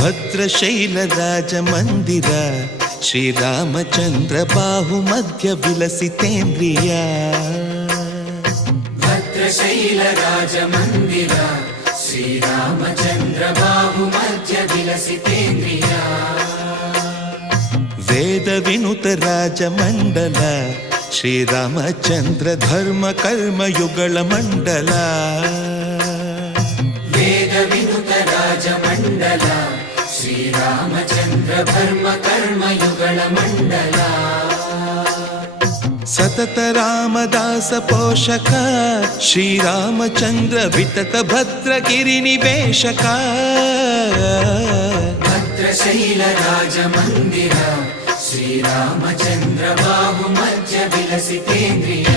ಭದ್ರಶೈಲ ರಾಜ ಮಂದಿರ ಶ್ರೀರಾಮಚಂದ್ರ ಬಾಹು ಮಧ್ಯ ವಿಲಸಿತೇಂದ್ರಿಯ ಭದ್ರಶೈಲ ರಾಜ ಮಂದಿರ ಶ್ರೀರಾಮಚಂದ್ರ ಬಾಹು ಮಧ್ಯ ವಿಲಸಿತೇಂದ್ರಿಯ ವೇದ ವಿನುತ ರಾಜ ಮಂಡಲ ಶ್ರೀರಾಮಚಂದ್ರ ಧರ್ಮ ಕರ್ಮಯುಗಳ ಮಂಡಲ ವೇದ ವಿನುತ ರಾಜ ಮಂಡಲ ಶ್ರೀರಾಮಚಂದ್ರ ಧರ್ಮ ಕರ್ಮಯುಗಳ ಮಂಡಲ ಸತತ ರಾಮದಾಸ ಪೋಷಕ ಶ್ರೀರಾಮಚಂದ್ರ ವಿತತ ಭದ್ರಗಿರಿ ನಿವೇಶಕ ಭದ್ರಶೈಲ ರಾಜ ಮಂದಿರ ಶ್ರೀರಾಮಚಂದ್ರ ಬಾಹು ಮಧ್ಯ ವಿಲಸಿತೇಂದ್ರಿಯ